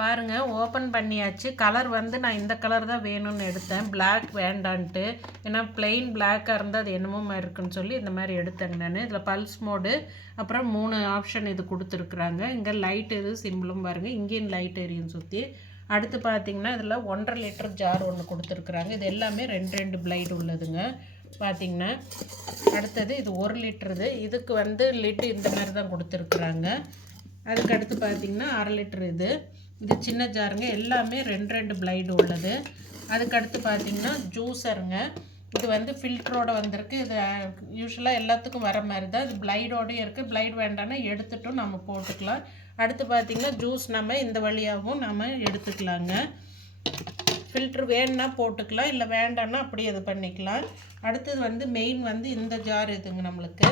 பாருங்கள், ஓப்பன் பண்ணியாச்சு. கலர் வந்து நான் இந்த கலர் தான் வேணும்னு எடுத்தேன், பிளாக் வேண்டான்ட்டு. ஏன்னா பிளெயின் பிளாக்காக இருந்தால் அது என்னமோ மாதிரி இருக்குன்னு சொல்லி இந்த மாதிரி எடுத்தேங்க நான். இதில் பல்ஸ் மோடு, அப்புறம் 3 ஆப்ஷன் இது கொடுத்துருக்குறாங்க. இங்கே லைட் இது சிம்பிளும் பாருங்கள், இங்கேயும் லைட் எரியும் சுற்றி. அடுத்து பார்த்திங்கன்னா இதில் 1.5 லிட்டர் ஜார் ஒன்று கொடுத்துருக்குறாங்க. இது எல்லாமே 2 பிளைடு உள்ளதுங்க பார்த்திங்கன்னா. அடுத்தது இது 1 லிட்டருது. இதுக்கு வந்து லிட்டு இந்த மாதிரி தான் கொடுத்துருக்குறாங்க. அதுக்கு அடுத்து பார்த்திங்கன்னா 1/2 லிட்டர் இது சின்ன ஜாருங்க. எல்லாமே 2 பிளைடு உள்ளது. அதுக்கடுத்து பார்த்திங்கன்னா ஜூஸருங்க. இது வந்து ஃபில்டரோடு வந்திருக்கு. இது யூஸ்வலாக எல்லாத்துக்கும் வர மாதிரி தான். இது பிளைடோடையும் இருக்குது. பிளைட் வேண்டாம்னா எடுத்துட்டும் நம்ம போட்டுக்கலாம். அடுத்து பார்த்திங்கன்னா ஜூஸ் நம்ம இந்த வழியாகவும் நம்ம எடுத்துக்கலாங்க. ஃபில்ட்ரு வேணுன்னா போட்டுக்கலாம், இல்லை வேண்டாம்னா அப்படியே இது பண்ணிக்கலாம். அடுத்தது வந்து மெயின் வந்து இந்த ஜார் இதுங்க. நம்மளுக்கு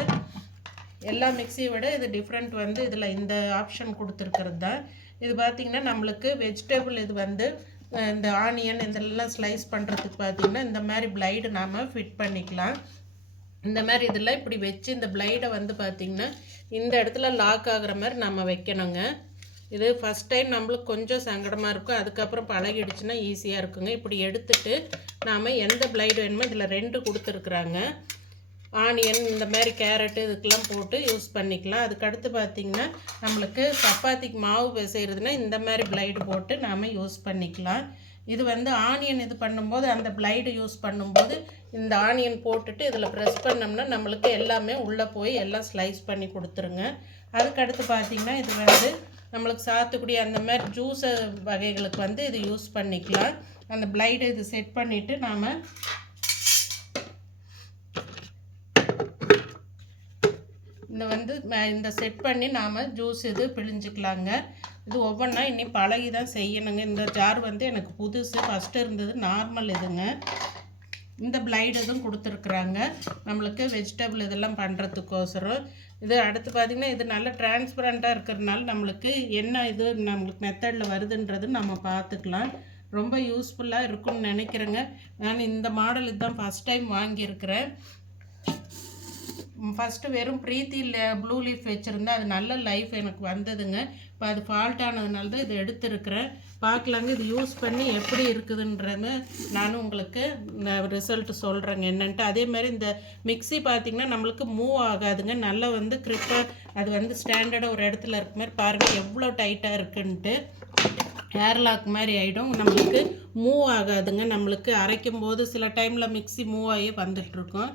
எல்லா மிக்சியை விட இது டிஃப்ரெண்ட் வந்து இதில் இந்த ஆப்ஷன் கொடுத்துருக்கிறது தான். இது பார்த்திங்கன்னா நம்மளுக்கு வெஜிடபிள் இது வந்து இந்த ஆனியன் இதெல்லாம் ஸ்லைஸ் பண்ணுறதுக்கு பார்த்திங்கன்னா இந்த மாதிரி பிளைடு நாம் ஃபிட் பண்ணிக்கலாம். இந்த மாதிரி இதில் இப்படி வச்சு இந்த பிளைடை வந்து பார்த்திங்கன்னா இந்த இடத்துல லாக் ஆகிற மாதிரி நம்ம வைக்கணுங்க. இது ஃபஸ்ட் டைம் நம்மளுக்கு கொஞ்சம் சங்கடமாக இருக்கும், அதுக்கப்புறம் பழகிடுச்சுன்னா ஈஸியாக இருக்குங்க. இப்படி எடுத்துட்டு நாம் எந்த பிளைடு வேணுமோ இதில் 2 கொடுத்துருக்குறாங்க. ஆனியன் இந்த மாதிரி கேரட்டு இதுக்கெல்லாம் போட்டு யூஸ் பண்ணிக்கலாம். அதுக்கடுத்து பார்த்திங்கன்னா நம்மளுக்கு சப்பாத்திக்கு மாவு பிசைகிறதுனா இந்த மாதிரி பிளைடு போட்டு நாம் யூஸ் பண்ணிக்கலாம். இது வந்து ஆனியன் இது பண்ணும்போது அந்த பிளைடு யூஸ் பண்ணும்போது இந்த ஆனியன் போட்டுட்டு இதில் ப்ரெஸ் பண்ணோம்னா நம்மளுக்கு எல்லாமே உள்ளே போய் எல்லாம் ஸ்லைஸ் பண்ணி கொடுத்துருங்க. அதுக்கடுத்து பார்த்திங்கன்னா இது வந்து நம்மளுக்கு சாத்துக்குடி அந்த மாதிரி ஜூஸ் வகைகளுக்கு வந்து இது யூஸ் பண்ணிக்கலாம். அந்த பிளைடு இது செட் பண்ணிவிட்டு நாம் இந்த செட் பண்ணி நாம் ஜூஸ் இது பிழிஞ்சிக்கலாங்க. இது ஒவ்வொன்றா இன்னி பழகி தான் செய்யணுங்க. இந்த ஜார் வந்து எனக்கு புதுசு, ஃபஸ்ட்டு இருந்தது நார்மல் இதுங்க. இந்த பிளைடு இதுவும் கொடுத்துருக்குறாங்க நம்மளுக்கு வெஜிடபிள் இதெல்லாம் பண்ணுறதுக்கோசரம். இது அடுத்து பார்த்திங்கன்னா இது நல்லா டிரான்ஸ்பரண்ட்டாக இருக்கிறதுனால நம்மளுக்கு என்ன இது நம்மளுக்கு மெத்தடில் வருதுன்றது நம்ம பார்த்துக்கலாம். ரொம்ப யூஸ்ஃபுல்லாக இருக்கும்னு நினைக்கிறேங்க. நான் இந்த மாடல் இதுதான் ஃபஸ்ட் டைம் வாங்கியிருக்கிறேன். ஃபஸ்ட்டு வெறும் ப்ரீத்தி ப்ளூ லீஃப் வச்சுருந்தேன், அது நல்ல லைஃப் எனக்கு வந்ததுங்க. இப்போ அது ஃபால்ட் ஆனதுனால தான் இது எடுத்துருக்கிறேன். பார்க்கலாங்க இது யூஸ் பண்ணி எப்படி இருக்குதுன்றத நானும் உங்களுக்கு ரிசல்ட்டு சொல்கிறேங்க என்னன்ட்டு. அதே மாதிரி இந்த மிக்சி பார்த்திங்கன்னா நம்மளுக்கு மூவ் ஆகாதுங்க. நல்லா வந்து க்ரிப்பாக அது வந்து ஸ்டாண்டர்டாக ஒரு இடத்துல இருக்க மாதிரி பாருங்கள் எவ்வளோ டைட்டாக இருக்குன்ட்டு. ஏர்லாக் மாதிரி ஆகிடும், நம்மளுக்கு மூவ் ஆகாதுங்க. நம்மளுக்கு அரைக்கும் போது சில டைமில் மிக்சி மூவ் ஆகி வந்துட்டுருக்கோம்.